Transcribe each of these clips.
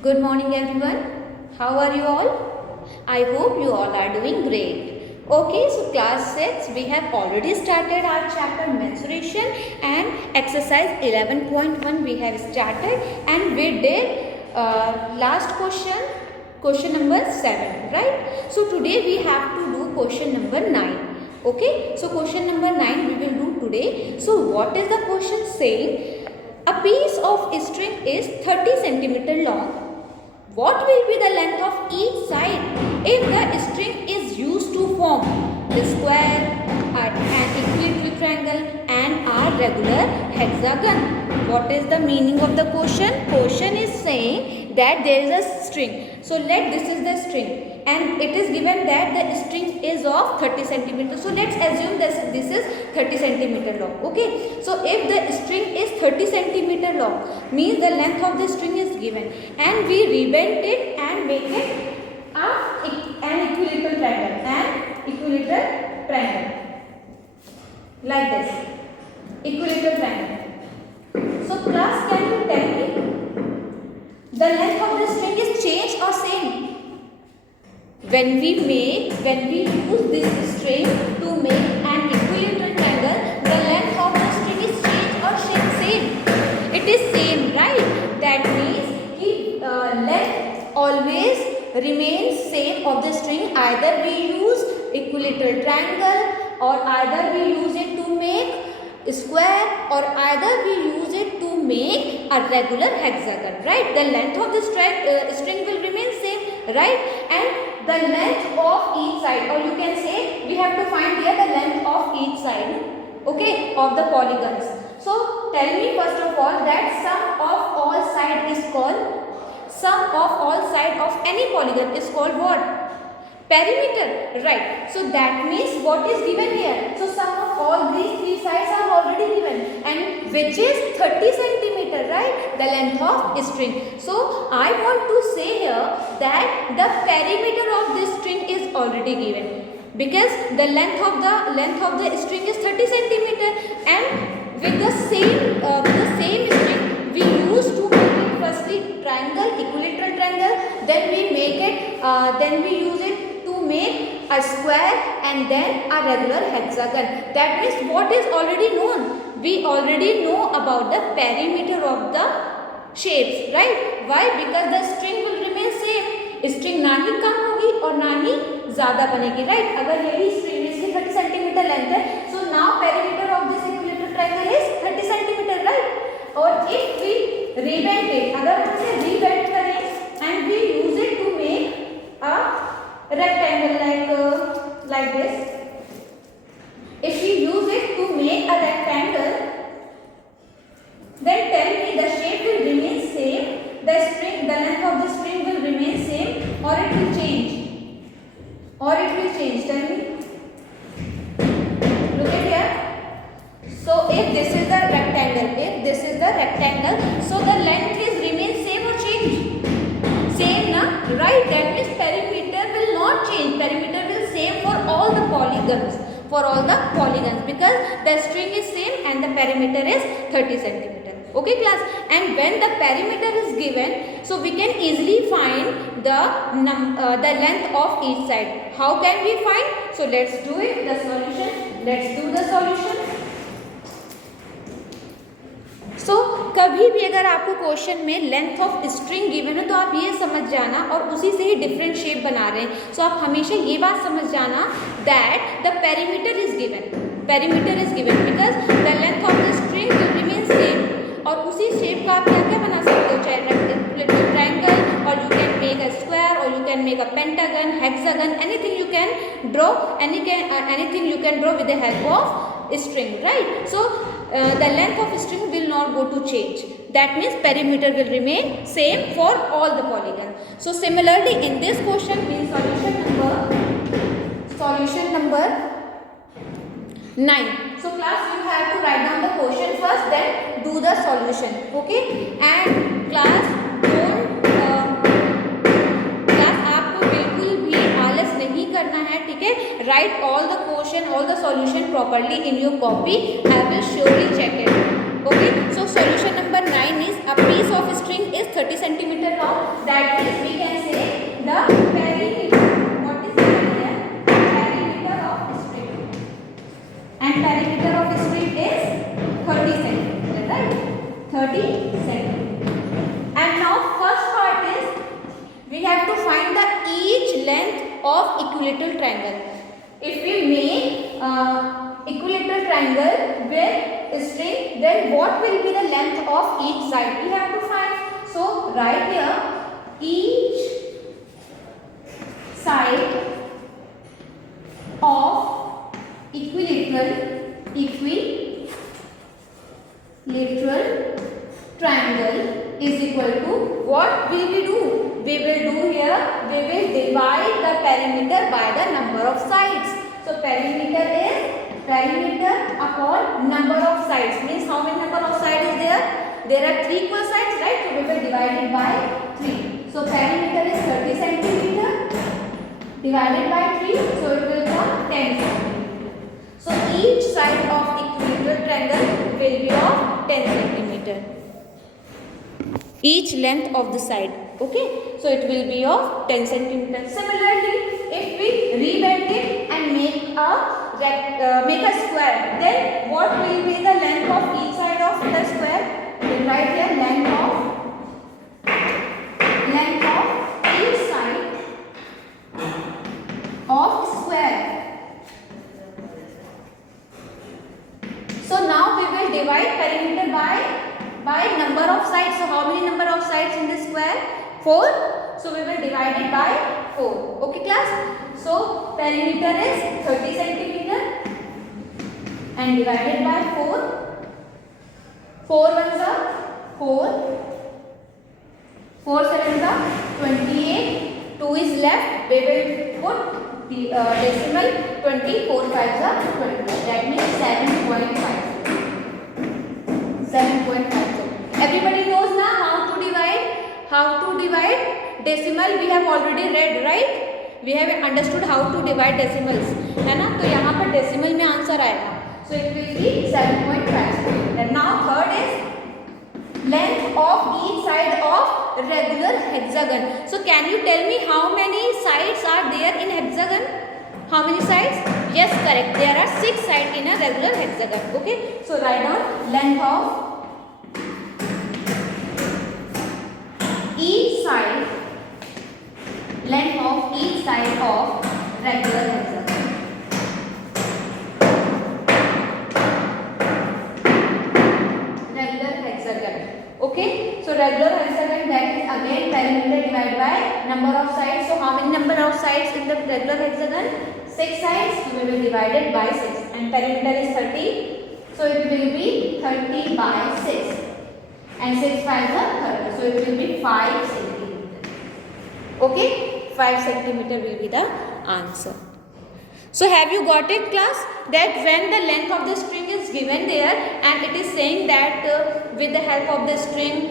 Good morning everyone. How are you all? I hope you all are doing great. Okay, so class 6 we have already started our chapter mensuration and exercise 11.1 we have started and we did last question number 7, right? So today we have to do question number 9. Okay, so question number 9 we will do today. So what is the question saying? A piece of string is 30 centimeter long. What will be the length of each side if the string is used to form the square, an equilateral triangle and a regular hexagon? What is the meaning of the question? Question is saying that there is a string. So this is the string and it is given that the string is of 30 centimeter. So let's assume this is 30 centimeter long. Okay. So if the string is 30 centimeter long, means the length of the string is given and we rebend it and make it an equilateral triangle like this, equilateral triangle. So class, can you tell me the length of the string is changed or same? When we use this string to make an equilateral triangle, the length of the string is changed or same? It is same, right? That means length always remains same of the string. Either we use equilateral triangle or either we use it to make square or either we use it to make a regular hexagon, right? The length of the string will remain same, right? And the length of each side, or you can say we have to find here the length of each side, okay, of the polygons. So tell me first of all that sum of all side is called, sum of all side of any polygon is called what? Perimeter, right? So that means what is given here? So sum of all these three sides are already given and which is 30 centimeter, right? The length of string. So I want to say here that the perimeter of this string is already given because the length of the string is 30 centimeter and with the same string we use to make it firstly triangle, equilateral triangle, then we make it then we use it make a square and then a regular hexagon. That means what is already known? We already know about the perimeter of the shapes, right? Why? Because the string will remain same. String ना ही कम होगी और ना ही ज़्यादा बनेगी, right? अगर यही string इसकी 30 centimeter length है, so now perimeter of this equilateral triangle is 30 centimeter, right? और if we rebend it, अगर हम इसे rebend करें and we use it to make a rectangle like this. If we use it to make a rectangle, then tell me the shape will remain same, the length of the string will remain same or it will change? Tell me. Look at here. So if this is the rectangle, so the length is remain same or change? Same, na? Right? That means perimeter will not change. Perimeter will same for all the polygons. Because the string is same and the perimeter is 30 centimeter. Okay class? And when the perimeter is given, so we can easily find the length of each side. How can we find? So let's do it. The solution. Let's do the solution. So कभी भी अगर आपको question में length of string given है तो आप ये समझ जाना और उसी से ही डिफरेंट शेप बना रहे हैं. सो आप हमेशा ये बात समझ जाना that the perimeter is given because the length of the string will remain same और उसी शेप का आप क्या क्या बना सकते हो, चाहे रेक्टेंगुलर ट्रायंगल और you can make a square और you can make a pentagon, hexagon, anything you can draw, anything you can draw with the help of string, right? So the length of string will not go to change. That means perimeter will remain same for all the polygons. So similarly in this question means solution number 9. So class, you have to write down the question first, then do the solution. Okay? And class आपको बिल्कुल भी आलस नहीं करना है, ठीक है? Write all the question, all the solution properly in your copy. I will surely check it. Okay? So solution number 9 is a piece of string is 30 centimeter long. That 30 centimeter. And now first part is we have to find the each length of equilateral triangle. If we make equilateral triangle with string, then what will be the length of each side? We have to find. So right here, each side of equilateral triangle is equal to, what will we do? We will do here, we will divide the perimeter by the number of sides. So perimeter is perimeter upon number of sides, means how many number of sides is there? There are 3 equal sides, right? So we will divide it by 3. So perimeter is 30 centimeter divided by 3, so it will become 10 centimeter. So each side of equilateral triangle will be of 10 centimeter. Each length of the side, okay? So it will be of 10 centimeter. Similarly, if we rebend it and make a square, then what will be the length of each side of the square? Then write here length of each side of square. So now we will divide perimeter by number of sides. So how many number of sides in this square? 4. So we will divide it by 4. Okay class? So perimeter is 30 centimeter and divided by 4. 4 ones are 4. 4 sevens are 28. 2 is left. We will put the decimal 20. 4 fives are 20. That means 7.5. 7.5. Everybody knows now how to divide. How to divide decimal we have already read, right? We have understood how to divide decimals, है ना? तो यहाँ पर decimal में answer आएगा. So it will be 7.5. And now third is length of each side of regular hexagon. So can you tell me how many sides are there in hexagon? How many sides? Yes, correct. There are 6 sides in a regular hexagon. Okay. So write down length of each side. Length of each side of regular hexagon. Regular hexagon. Okay. So regular hexagon, that is again perimeter divided by number of sides. So how many number of sides in the regular hexagon? 6 sides. So we will divide it by 6. And perimeter is 30. So it will be 30 by 6. And 6 5s are 30. So it will be 5 centimeter. Okay. 5 centimeter will be the answer. So have you got it class? That when the length of the string is given there and it is saying that with the help of the string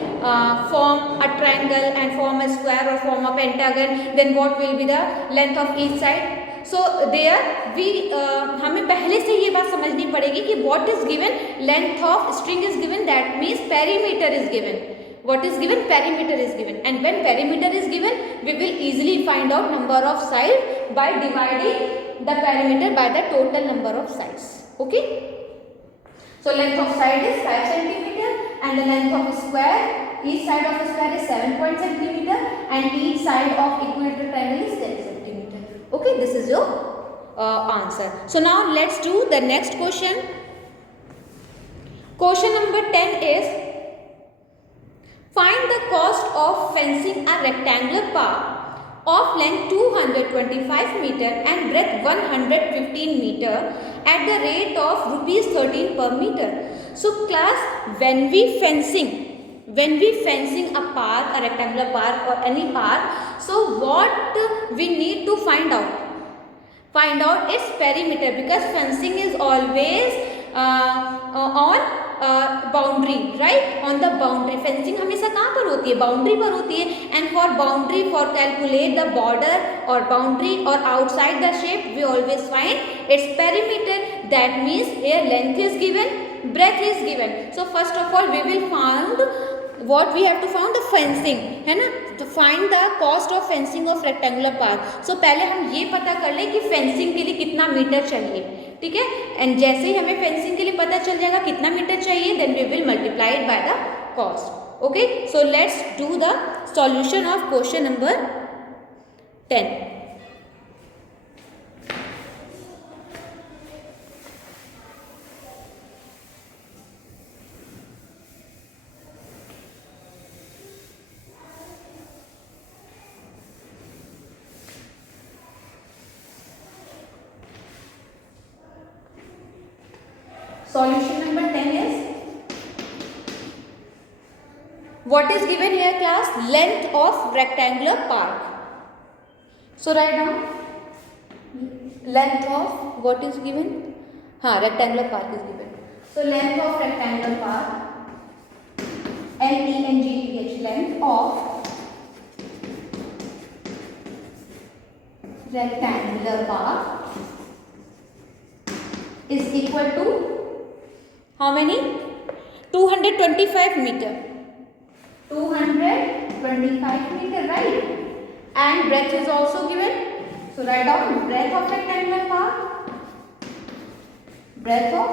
form a triangle and form a square or form a pentagon, then what will be the length of each side? So there we हमें पहले से ये बात समझनी पड़ेगी कि what is given, length of string is given, that means perimeter is given. What is given? Perimeter is given. And when perimeter is given, we will easily find out number of sides by dividing the perimeter by the total number of sides. Okay. So length of side is 5 centimeter and the length of a square, each side of a square is 7 centimeter and each side of equilateral triangle is 10 centimeter. Okay, this is your answer. So now let's do the next question. Question number 10 is, find the cost of fencing a rectangular park of length 225 meter and breadth 115 meter at the rate of rupees 13 per meter. So class, when we fencing a park, a rectangular park or any park, so what we need to find out? Find out its perimeter, because fencing is always on boundary, right, on the boundary. Fencing हमेशा कहाँ पर होती है? Boundary पर होती है. And for boundary, for calculate the border और boundary और outside the shape, we always find its perimeter. That means here length is given, breadth is given. So first of all we will find what we have to find the fencing, है ना, to find the cost of fencing of rectangular park. So पहले हम ये पता कर लें कि fencing के लिए कितना मीटर चाहिए, ठीक है. एंड जैसे ही हमें fencing के लिए पता चल जाएगा कितना मीटर चाहिए, then we will multiply it by the cost. Okay, so let's do the solution of question number 10. Solution number 10 is, what is given here class? Length of rectangular part. So write down length of what is given? Rectangular part is given. So length of rectangular part, LENGTH, length of rectangular part is equal to how many? 225 meter. 225 meter, right? And breadth is also given. So write down breadth of rectangular part. Breadth of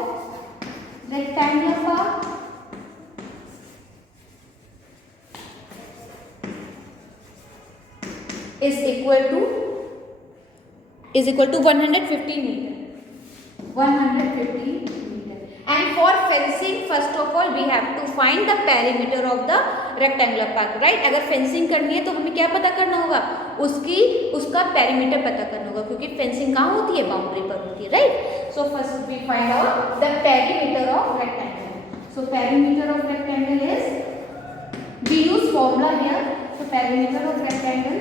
rectangular part is equal to 115 meter. 115 meter. And for fencing, first of all, we have to find the perimeter of the rectangular part, right? अगर fencing करनी है तो हमें क्या पता करना होगा? उसका perimeter पता करना होगा, क्योंकि fencing कहाँ होती है? Boundary पर होती है, right? So first we find out the perimeter of rectangle. So perimeter of rectangle is, we use formula here. So perimeter of rectangle.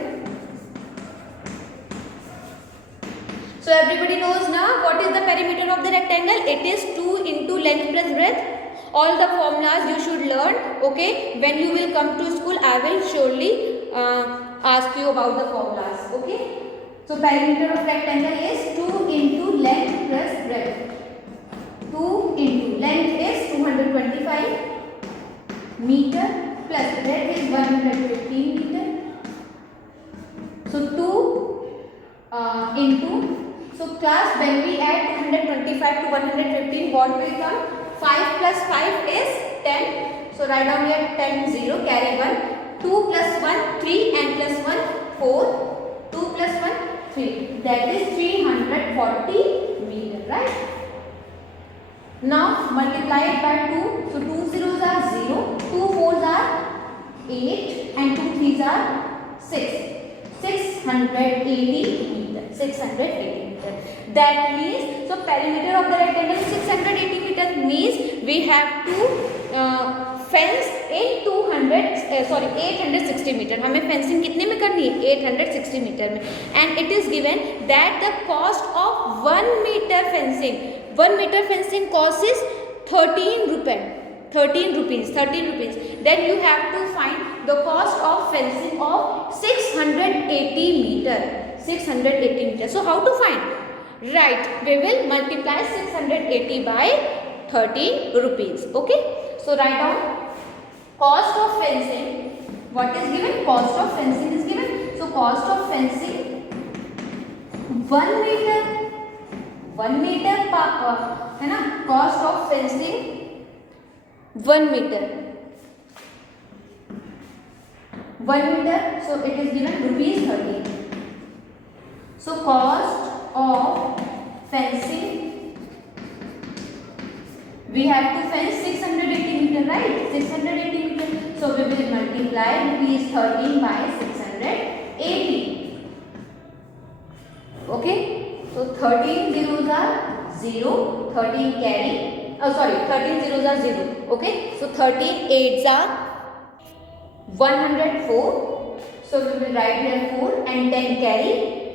So everybody knows now what is the perimeter of the rectangle. It is 2 into length plus breadth. All the formulas you should learn. Okay, when you will come to school, I will surely ask you about the formulas. Okay, so perimeter of rectangle is 2 into length plus breadth. 2 into length is 225 meter plus breadth is 115 meter. So 2 into, so class, when we add 225 to 115, what will come? 5 plus 5 is 10. So write down here 10, 0, carry 1. 2 plus 1, 3, and plus 1, 4. 2 plus 1, 3. That is 340 meter, right? Now multiply it by 2. So 2 zeros are 0, 2 fours are 8, and 2 threes are 6. 680 meter. 680 meter. That means, so perimeter of the rectangle is 680 meter, means we have to fence in 860 meter. हमें fencing कितने में करनी है? 860 meter में. And it is given that the cost of 1 meter fencing cost is 13 rupees. 13 rupees. Then you have to find the cost of fencing of 680 meter. 680 meter. So how to find? Right, we will multiply 680 by 13 rupees. Okay, so write down cost of fencing. What is given? Cost of fencing is given. So cost of fencing 1 meter है ना? Cost of fencing 1 meter. 1 meter, so it is given rupees 30. So cost of fencing, we have to fence 680 meter, right? 680 meter. So we will multiply rupees 13 by 680. Okay. So 13 zeros are 0. 13 carry. 13 zeros are 0. Okay. So 13 8s are 104. So we will write here 4 and 10 carry.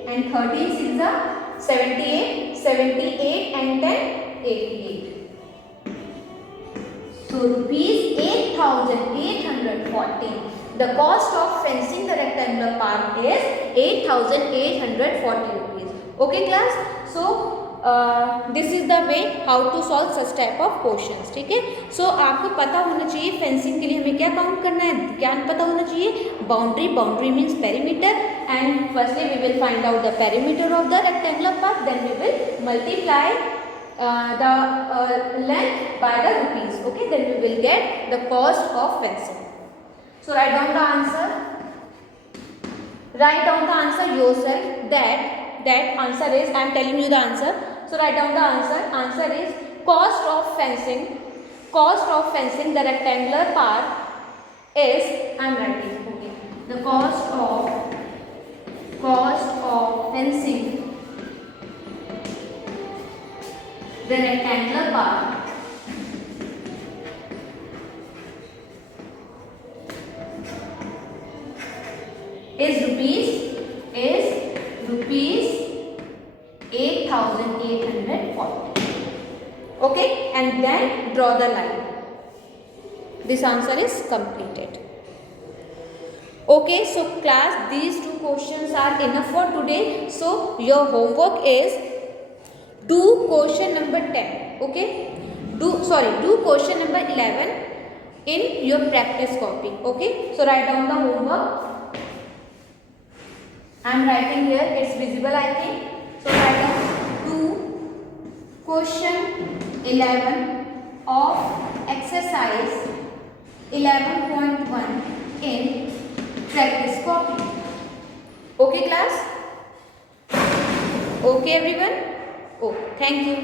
And 13 6s are 78, 78 and 10 88. So rupees 8,840. The cost of fencing the rectangular part is 8,840 rupees. Okay class. So this is the way how to solve such type of questions. ठीक है. So आपको पता होना चाहिए fencing के लिए हमें क्या काउंट करना है, ज्ञान पता होना चाहिए. Boundary means perimeter, and firstly we will find out the perimeter of the rectangular part, then we will multiply the length by the rupees. Okay, then we will get the cost of fencing. So write down the answer. Write down the answer yourself. That answer is, I am telling you the answer. So write down the answer. Answer is cost of fencing. Cost of fencing, the rectangular part is, I am writing. Okay. The cost of fencing, the rectangular part, is rupees 8,840. Okay, and then draw the line. This answer is completed. Okay, so class, these two questions are enough for today. So your homework is do question number 10. Okay, do question number 11 in your practice copy. Okay, so write down the homework. I am writing here, it's visible I think. So write down do question 11 of exercise 11.1 in practice copy. Okay class? Okay everyone? Oh, thank you.